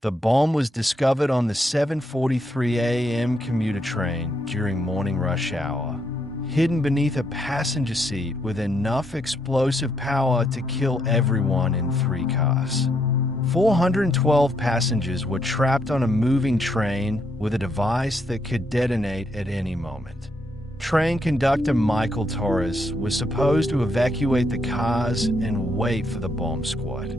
The bomb was discovered on the 7:43 a.m. commuter train during morning rush hour, hidden beneath a passenger seat with enough explosive power to kill everyone in 3 cars. 412 passengers were trapped on a moving train with a device that could detonate at any moment. Train conductor Michael Torres was supposed to evacuate the cars and wait for the bomb squad.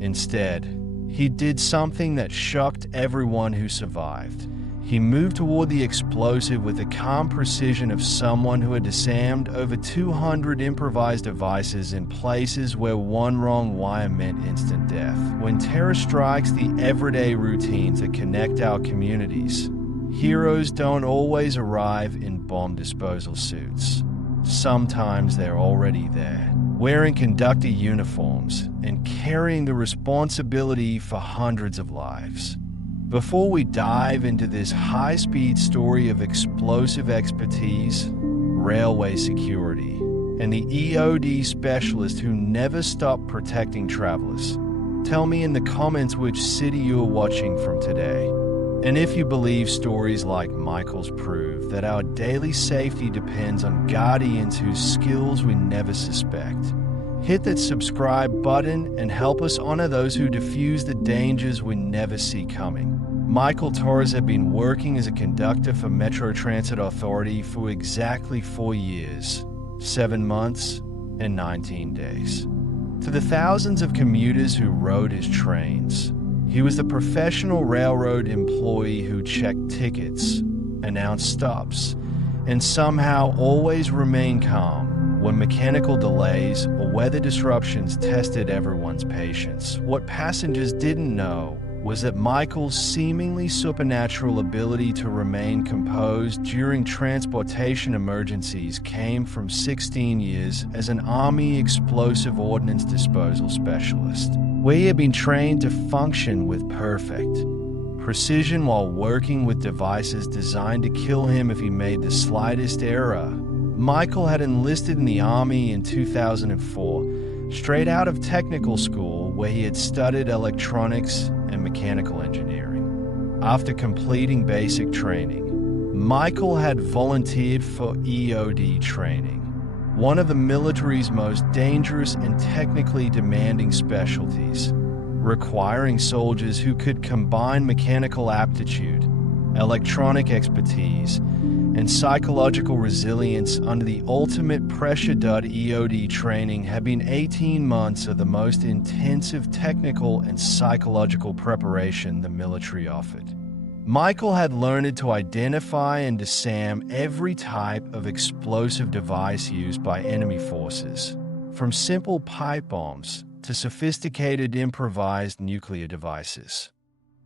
Instead, he did something that shocked everyone who survived. He moved toward the explosive with the calm precision of someone who had disarmed over 200 improvised devices in places where one wrong wire meant instant death. When terror strikes the everyday routines that connect our communities, heroes don't always arrive in bomb disposal suits. Sometimes they're already there, wearing conductor uniforms and carrying the responsibility for hundreds of lives. Before we dive into this high-speed story of explosive expertise, railway security, and the EOD Specialist who never stopped protecting travelers, tell me in the comments which city you are watching from today. And if you believe stories like Michael's prove that our daily safety depends on guardians whose skills we never suspect, hit that subscribe button and help us honor those who diffuse the dangers we never see coming. Michael Torres had been working as a conductor for Metro Transit Authority for exactly 4 years, 7 months, and 19 days. To the thousands of commuters who rode his trains, he was the professional railroad employee who checked tickets, announced stops, and somehow always remained calm when mechanical delays or weather disruptions tested everyone's patience. What passengers didn't know was that Michael's seemingly supernatural ability to remain composed during transportation emergencies came from 16 years as an Army explosive ordnance disposal specialist, where he had been trained to function with perfect precision while working with devices designed to kill him if he made the slightest error. Michael had enlisted in the Army in 2004, straight out of technical school where he had studied electronics and mechanical engineering. After completing basic training, Michael had volunteered for EOD training, one of the military's most dangerous and technically demanding specialties, requiring soldiers who could combine mechanical aptitude, electronic expertise, and psychological resilience under the ultimate pressure. EOD training had been 18 months of the most intensive technical and psychological preparation the military offered. Michael had learned to identify and disarm every type of explosive device used by enemy forces, from simple pipe bombs to sophisticated improvised nuclear devices.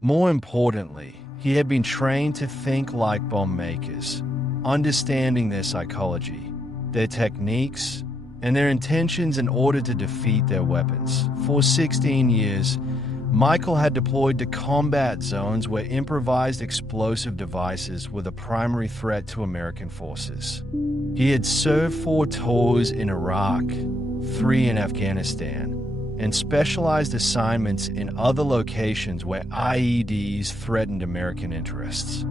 More importantly, he had been trained to think like bomb makers, understanding their psychology, their techniques, and their intentions in order to defeat their weapons. For 16 years, Michael had deployed to combat zones where improvised explosive devices were the primary threat to American forces. He had served 4 tours in Iraq, 3 in Afghanistan, and specialized assignments in other locations where IEDs threatened American interests.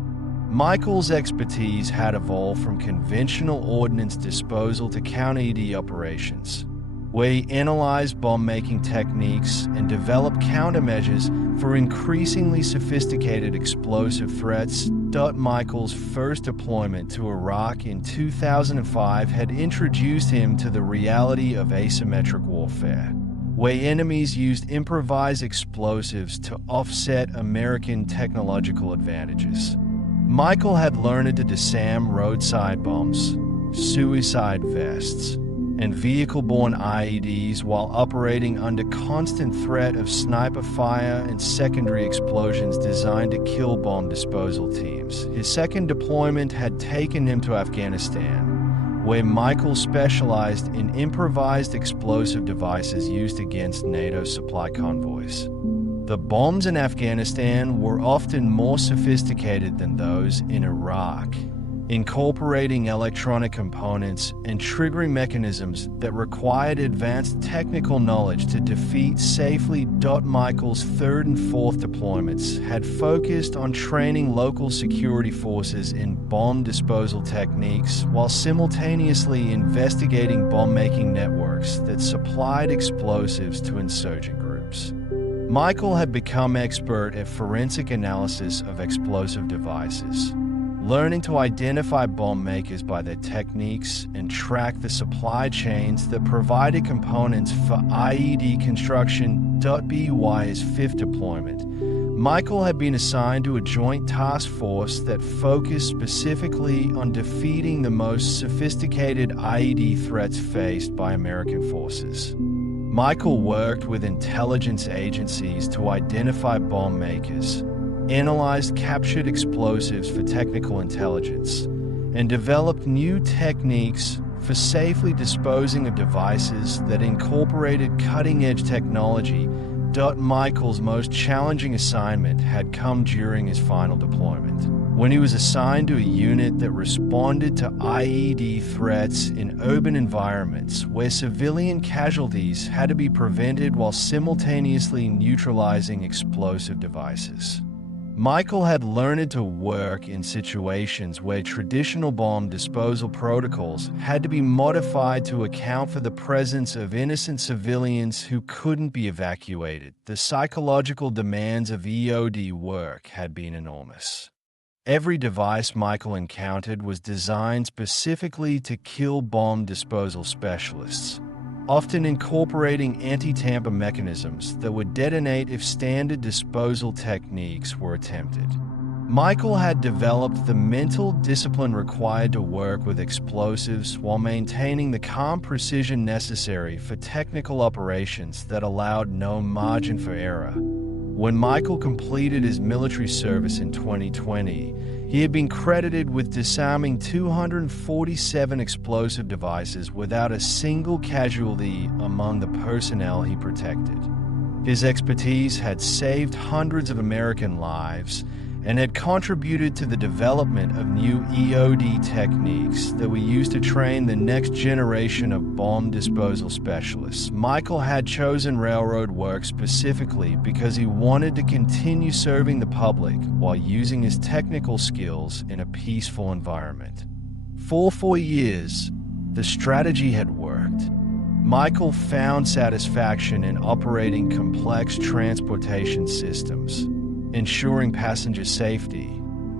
Michael's expertise had evolved from conventional ordnance disposal to counter-ED operations, where he analyzed bomb-making techniques and developed countermeasures for increasingly sophisticated explosive threats. Michael's first deployment to Iraq in 2005 had introduced him to the reality of asymmetric warfare, where enemies used improvised explosives to offset American technological advantages. Michael had learned to disarm roadside bombs, suicide vests, and vehicle-borne IEDs while operating under constant threat of sniper fire and secondary explosions designed to kill bomb disposal teams. His second deployment had taken him to Afghanistan, where Michael specialized in improvised explosive devices used against NATO supply convoys. The bombs in Afghanistan were often more sophisticated than those in Iraq, incorporating electronic components and triggering mechanisms that required advanced technical knowledge to defeat safely. Michael's third and fourth deployments had focused on training local security forces in bomb disposal techniques while simultaneously investigating bomb-making networks that supplied explosives to insurgent groups. Michael had become expert at forensic analysis of explosive devices, learning to identify bomb makers by their techniques and track the supply chains that provided components for IED construction. By his fifth deployment, Michael had been assigned to a joint task force that focused specifically on defeating the most sophisticated IED threats faced by American forces. Michael worked with intelligence agencies to identify bomb makers, analyzed captured explosives for technical intelligence, and developed new techniques for safely disposing of devices that incorporated cutting-edge technology. Michael's most challenging assignment had come during his final deployment, when he was assigned to a unit that responded to IED threats in urban environments where civilian casualties had to be prevented while simultaneously neutralizing explosive devices. Michael had learned to work in situations where traditional bomb disposal protocols had to be modified to account for the presence of innocent civilians who couldn't be evacuated. The psychological demands of EOD work had been enormous. Every device Michael encountered was designed specifically to kill bomb disposal specialists, often incorporating anti-tamper mechanisms that would detonate if standard disposal techniques were attempted. Michael had developed the mental discipline required to work with explosives while maintaining the calm precision necessary for technical operations that allowed no margin for error. When Michael completed his military service in 2020, he had been credited with disarming 247 explosive devices without a single casualty among the personnel he protected. His expertise had saved hundreds of American lives and had contributed to the development of new EOD techniques that were used to train the next generation of bomb disposal specialists. Michael had chosen railroad work specifically because he wanted to continue serving the public while using his technical skills in a peaceful environment. For 4 years, the strategy had worked. Michael found satisfaction in operating complex transportation systems, ensuring passenger safety,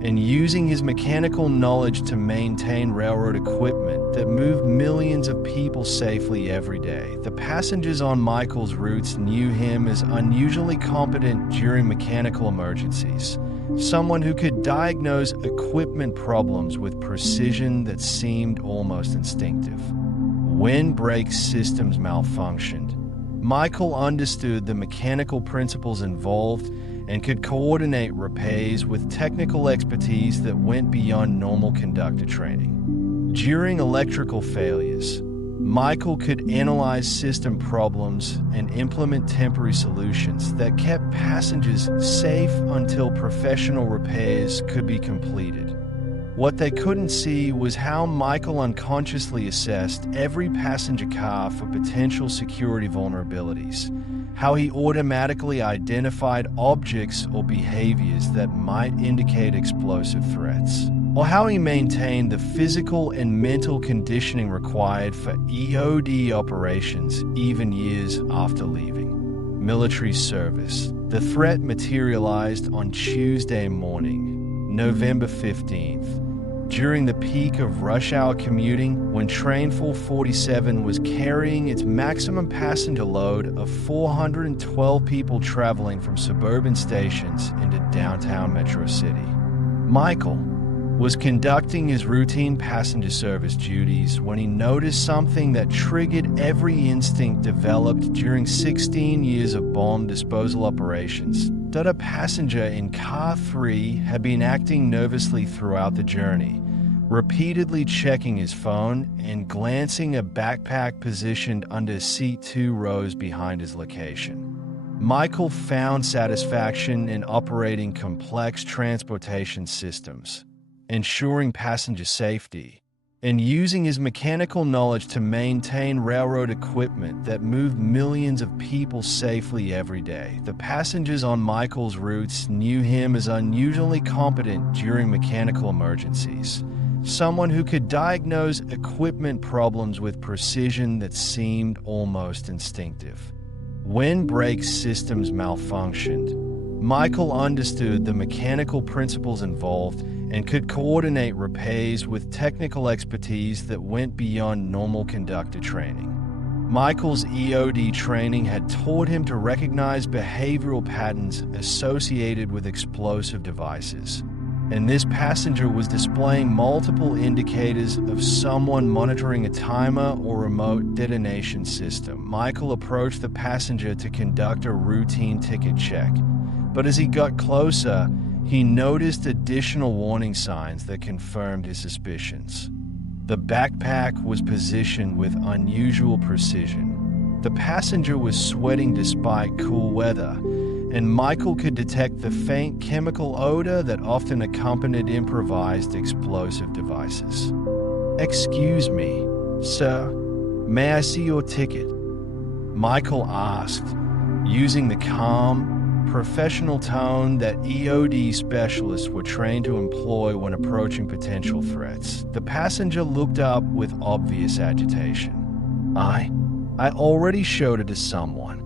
and using his mechanical knowledge to maintain railroad equipment that moved millions of people safely every day. The passengers on Michael's routes knew him as unusually competent during mechanical emergencies, someone who could diagnose equipment problems with precision that seemed almost instinctive. When brake systems malfunctioned, Michael understood the mechanical principles involved and could coordinate repairs with technical expertise that went beyond normal conductor training. During electrical failures, Michael could analyze system problems and implement temporary solutions that kept passengers safe until professional repairs could be completed. What they couldn't see was how Michael unconsciously assessed every passenger car for potential security vulnerabilities, how he automatically identified objects or behaviors that might indicate explosive threats, or how he maintained the physical and mental conditioning required for EOD operations even years after leaving military service. The threat materialized on Tuesday morning, November 15th, during the peak of rush hour commuting, when Train 447 was carrying its maximum passenger load of 412 people traveling from suburban stations into downtown Metro City. Michael was conducting his routine passenger service duties when he noticed something that triggered every instinct developed during 16 years of bomb disposal operations. That a passenger in car 3 had been acting nervously throughout the journey, repeatedly checking his phone and glancing a backpack positioned under seat 2 rows behind his location. Michael found satisfaction in operating complex transportation systems, ensuring passenger safety, and using his mechanical knowledge to maintain railroad equipment that moved millions of people safely every day. The passengers on Michael's routes knew him as unusually competent during mechanical emergencies, someone who could diagnose equipment problems with precision that seemed almost instinctive. When brake systems malfunctioned, Michael understood the mechanical principles involved and could coordinate repairs with technical expertise that went beyond normal conductor training. Michael's EOD training had taught him to recognize behavioral patterns associated with explosive devices, and this passenger was displaying multiple indicators of someone monitoring a timer or remote detonation system. Michael approached the passenger to conduct a routine ticket check, but as he got closer, he noticed additional warning signs that confirmed his suspicions. The backpack was positioned with unusual precision. The passenger was sweating despite cool weather, and Michael could detect the faint chemical odor that often accompanied improvised explosive devices. "Excuse me, sir, may I see your ticket?" Michael asked, using the calm, professional tone that EOD specialists were trained to employ when approaching potential threats. The passenger looked up with obvious agitation. I already showed it to someone."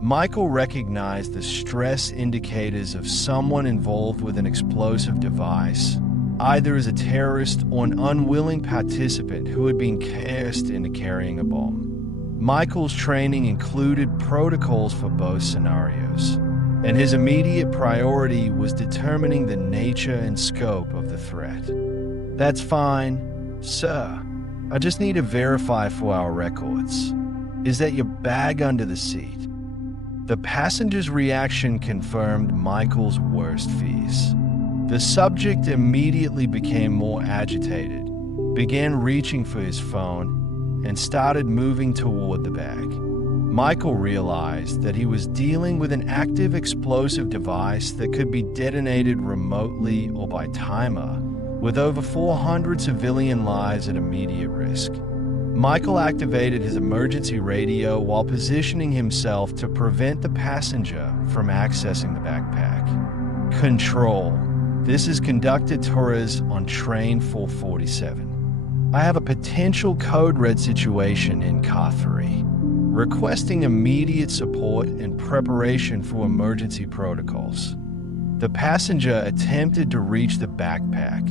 Michael recognized the stress indicators of someone involved with an explosive device, either as a terrorist or an unwilling participant who had been coerced into carrying a bomb. Michael's training included protocols for both scenarios, and his immediate priority was determining the nature and scope of the threat. "That's fine, sir. I just need to verify for our records. Is that your bag under the seat?" The passenger's reaction confirmed Michael's worst fears. The subject immediately became more agitated, began reaching for his phone, and started moving toward the bag. Michael realized that he was dealing with an active explosive device that could be detonated remotely or by timer, with over 400 civilian lives at immediate risk. Michael activated his emergency radio while positioning himself to prevent the passenger from accessing the backpack. "Control. This is Conductor Torres on train 447. I have a potential code red situation in car 3. Requesting immediate support and preparation for emergency protocols." The passenger attempted to reach the backpack,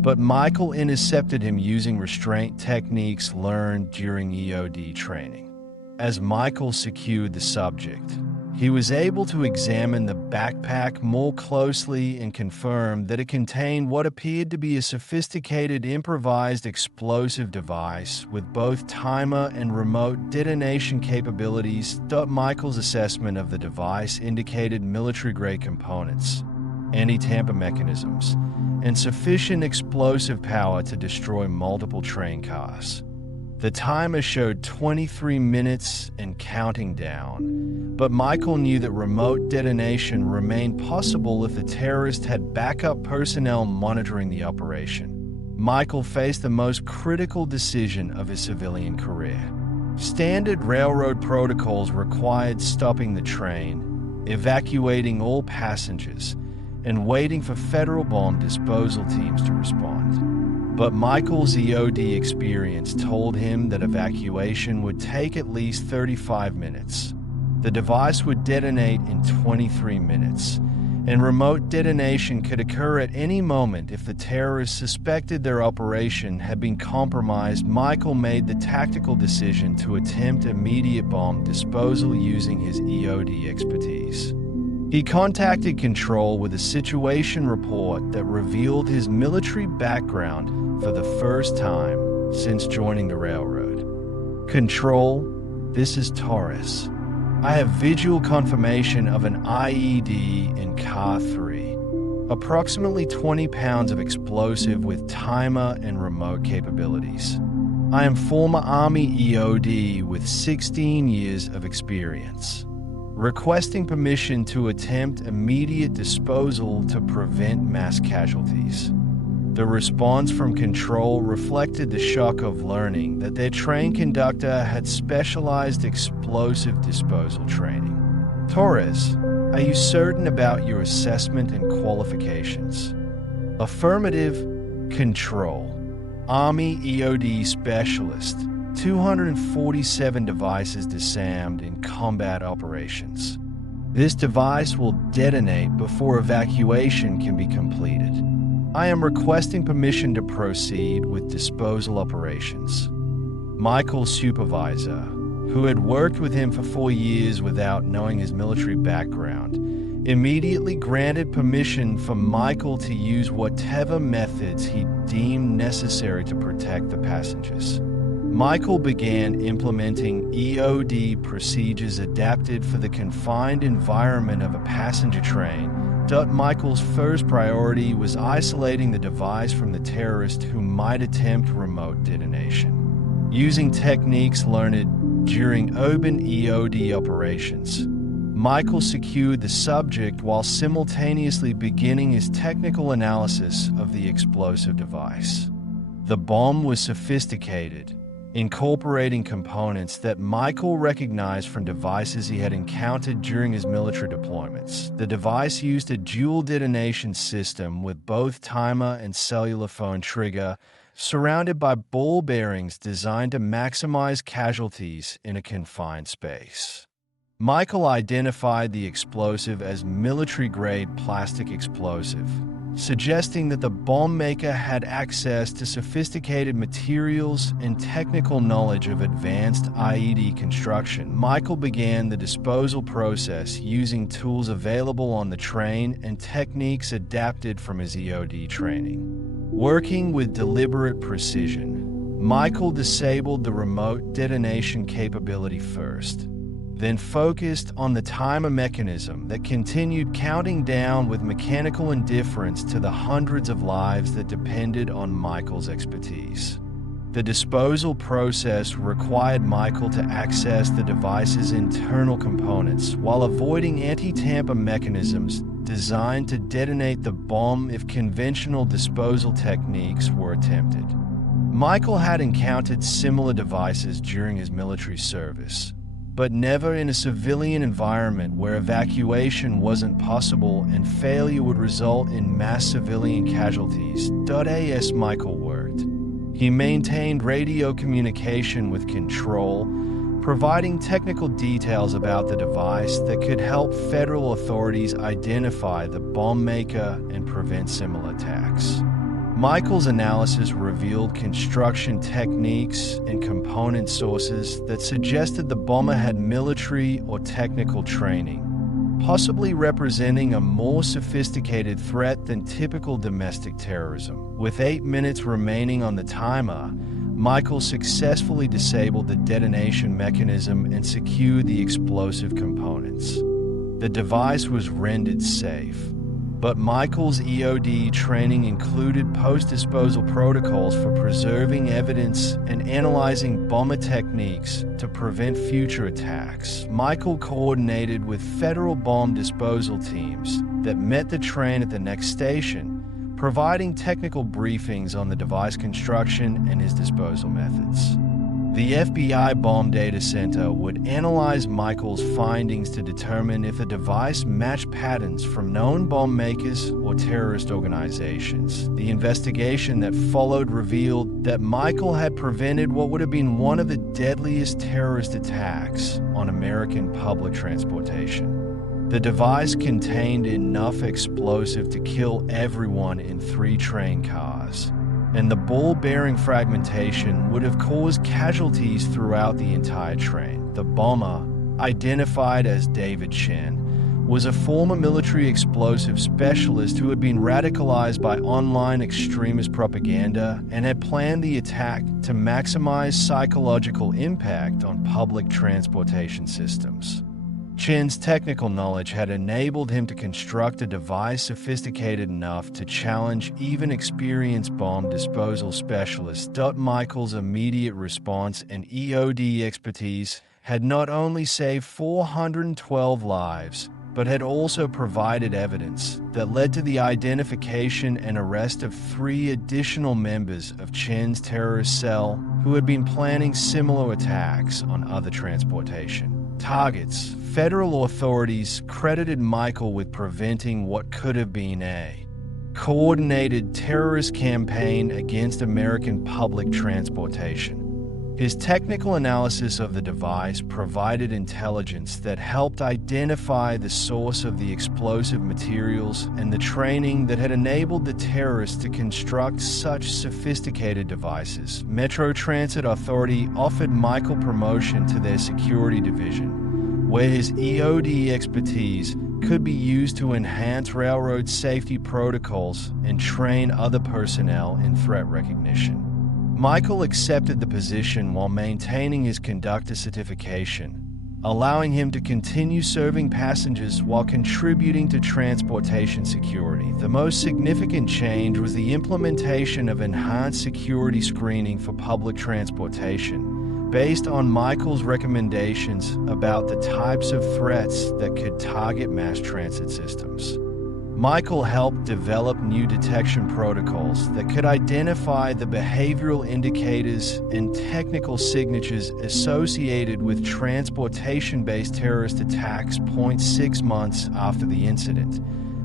but Michael intercepted him using restraint techniques learned during EOD training. As Michael secured the subject, he was able to examine the backpack more closely and confirm that it contained what appeared to be a sophisticated improvised explosive device with both timer and remote detonation capabilities. Michael's assessment of the device indicated military-grade components, anti-tamper mechanisms, and sufficient explosive power to destroy multiple train cars. The timer showed 23 minutes and counting down, but Michael knew that remote detonation remained possible if the terrorist had backup personnel monitoring the operation. Michael faced the most critical decision of his civilian career. Standard railroad protocols required stopping the train, evacuating all passengers, and waiting for federal bomb disposal teams to respond. But Michael's EOD experience told him that evacuation would take at least 35 minutes. The device would detonate in 23 minutes, and remote detonation could occur at any moment if the terrorists suspected their operation had been compromised. Michael made the tactical decision to attempt immediate bomb disposal using his EOD expertise. He contacted Control with a situation report that revealed his military background for the first time since joining the railroad. "Control, this is Torres. I have visual confirmation of an IED in car 3, approximately 20 pounds of explosive with timer and remote capabilities. I am former Army EOD with 16 years of experience. Requesting permission to attempt immediate disposal to prevent mass casualties." The response from Control reflected the shock of learning that their train conductor had specialized explosive disposal training. Torres, are you certain about your assessment and qualifications? Affirmative. Control. Army EOD Specialist. 247 devices disarmed in combat operations. This device will detonate before evacuation can be completed. I am requesting permission to proceed with disposal operations. Michael's supervisor, who had worked with him for 4 years without knowing his military background, immediately granted permission for Michael to use whatever methods he deemed necessary to protect the passengers. Michael began implementing EOD procedures adapted for the confined environment of a passenger train. Michael's first priority was isolating the device from the terrorist who might attempt remote detonation. Using techniques learned during open EOD operations, Michael secured the subject while simultaneously beginning his technical analysis of the explosive device. The bomb was sophisticated, incorporating components that Michael recognized from devices he had encountered during his military deployments. The device used a dual detonation system with both timer and cellular phone trigger, surrounded by ball bearings designed to maximize casualties in a confined space. Michael identified the explosive as military-grade plastic explosive, suggesting that the bomb maker had access to sophisticated materials and technical knowledge of advanced IED construction. Michael began the disposal process using tools available on the train and techniques adapted from his EOD training. Working with deliberate precision, Michael disabled the remote detonation capability first, then focused on the timer mechanism that continued counting down with mechanical indifference to the hundreds of lives that depended on Michael's expertise. The disposal process required Michael to access the device's internal components while avoiding anti-tamper mechanisms designed to detonate the bomb if conventional disposal techniques were attempted. Michael had encountered similar devices during his military service, but never in a civilian environment where evacuation wasn't possible and failure would result in mass civilian casualties. As Michael worked, he maintained radio communication with Control, providing technical details about the device that could help federal authorities identify the bomb maker and prevent similar attacks. Michael's analysis revealed construction techniques and component sources that suggested the bomber had military or technical training, possibly representing a more sophisticated threat than typical domestic terrorism. With 8 minutes remaining on the timer, Michael successfully disabled the detonation mechanism and secured the explosive components. The device was rendered safe, but Michael's EOD training included post-disposal protocols for preserving evidence and analyzing bomber techniques to prevent future attacks. Michael coordinated with federal bomb disposal teams that met the train at the next station, providing technical briefings on the device construction and his disposal methods. The FBI Bomb Data Center would analyze Michael's findings to determine if the device matched patterns from known bomb makers or terrorist organizations. The investigation that followed revealed that Michael had prevented what would have been one of the deadliest terrorist attacks on American public transportation. The device contained enough explosive to kill everyone in 3 train cars, and the ball bearing fragmentation would have caused casualties throughout the entire train. The bomber, identified as David Chen, was a former military explosive specialist who had been radicalized by online extremist propaganda and had planned the attack to maximize psychological impact on public transportation systems. Chen's technical knowledge had enabled him to construct a device sophisticated enough to challenge even experienced bomb disposal specialists. Michael's immediate response and EOD expertise had not only saved 412 lives, but had also provided evidence that led to the identification and arrest of 3 additional members of Chen's terrorist cell who had been planning similar attacks on other transportation targets. Federal authorities credited Michael with preventing what could have been a coordinated terrorist campaign against American public transportation. His technical analysis of the device provided intelligence that helped identify the source of the explosive materials and the training that had enabled the terrorists to construct such sophisticated devices. Metro Transit Authority offered Michael promotion to their security division, where his EOD expertise could be used to enhance railroad safety protocols and train other personnel in threat recognition. Michael accepted the position while maintaining his conductor certification, allowing him to continue serving passengers while contributing to transportation security. The most significant change was the implementation of enhanced security screening for public transportation, based on Michael's recommendations about the types of threats that could target mass transit systems. Michael helped develop new detection protocols that could identify the behavioral indicators and technical signatures associated with transportation-based terrorist attacks. 6 months after the incident,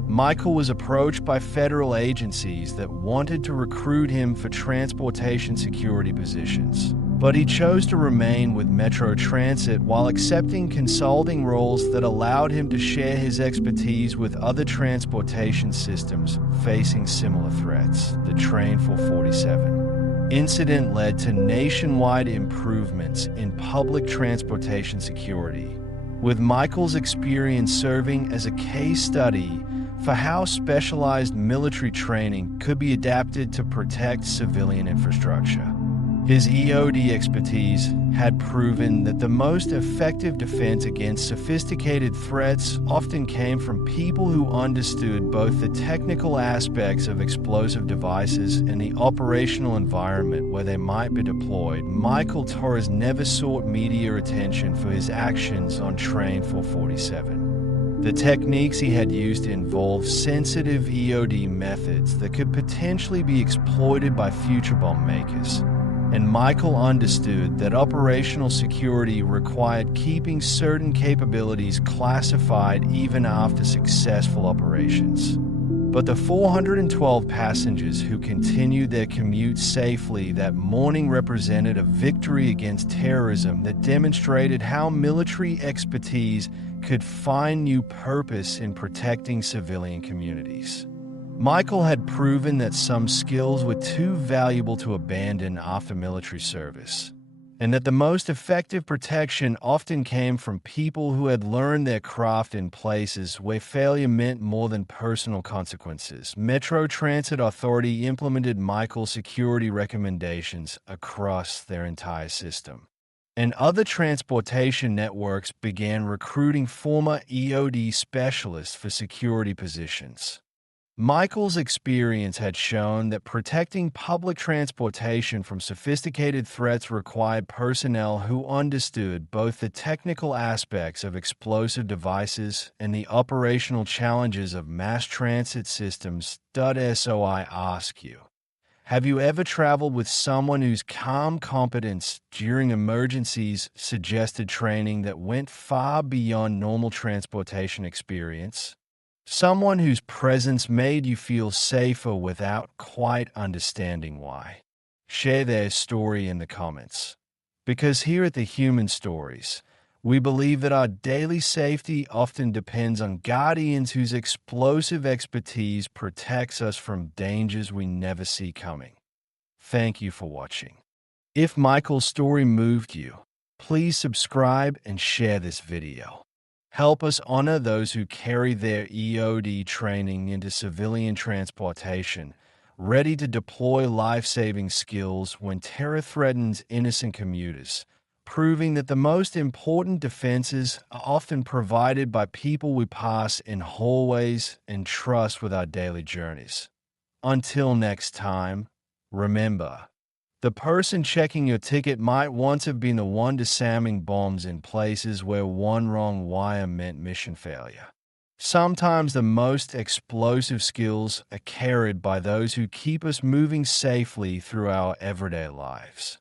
Michael was approached by federal agencies that wanted to recruit him for transportation security positions, but he chose to remain with Metro Transit while accepting consulting roles that allowed him to share his expertise with other transportation systems facing similar threats. The Train 447 incident led to nationwide improvements in public transportation security, with Michael's experience serving as a case study for how specialized military training could be adapted to protect civilian infrastructure. His EOD expertise had proven that the most effective defense against sophisticated threats often came from people who understood both the technical aspects of explosive devices and the operational environment where they might be deployed. Michael Torres never sought media attention for his actions on Train 447. The techniques he had used involved sensitive EOD methods that could potentially be exploited by future bomb makers. And Michael understood that operational security required keeping certain capabilities classified even after successful operations. But the 412 passengers who continued their commute safely that morning represented a victory against terrorism that demonstrated how military expertise could find new purpose in protecting civilian communities. Michael had proven that some skills were too valuable to abandon after military service, and that the most effective protection often came from people who had learned their craft in places where failure meant more than personal consequences. Metro Transit Authority implemented Michael's security recommendations across their entire system, and other transportation networks began recruiting former EOD specialists for security positions. Michael's experience had shown that protecting public transportation from sophisticated threats required personnel who understood both the technical aspects of explosive devices and the operational challenges of mass transit systems. So I ask you, have you ever traveled with someone whose calm competence during emergencies suggested training that went far beyond normal transportation experience? Someone whose presence made you feel safer without quite understanding why. Share their story in the comments. Because here at the Human Stories, we believe that our daily safety often depends on guardians whose explosive expertise protects us from dangers we never see coming. Thank you for watching. If Michael's story moved you, please subscribe and share this video. Help us honor those who carry their EOD training into civilian transportation, ready to deploy life-saving skills when terror threatens innocent commuters, proving that the most important defenses are often provided by people we pass in hallways and trust with our daily journeys. Until next time, remember, the person checking your ticket might once have been the one disarming bombs in places where one wrong wire meant mission failure. Sometimes the most explosive skills are carried by those who keep us moving safely through our everyday lives.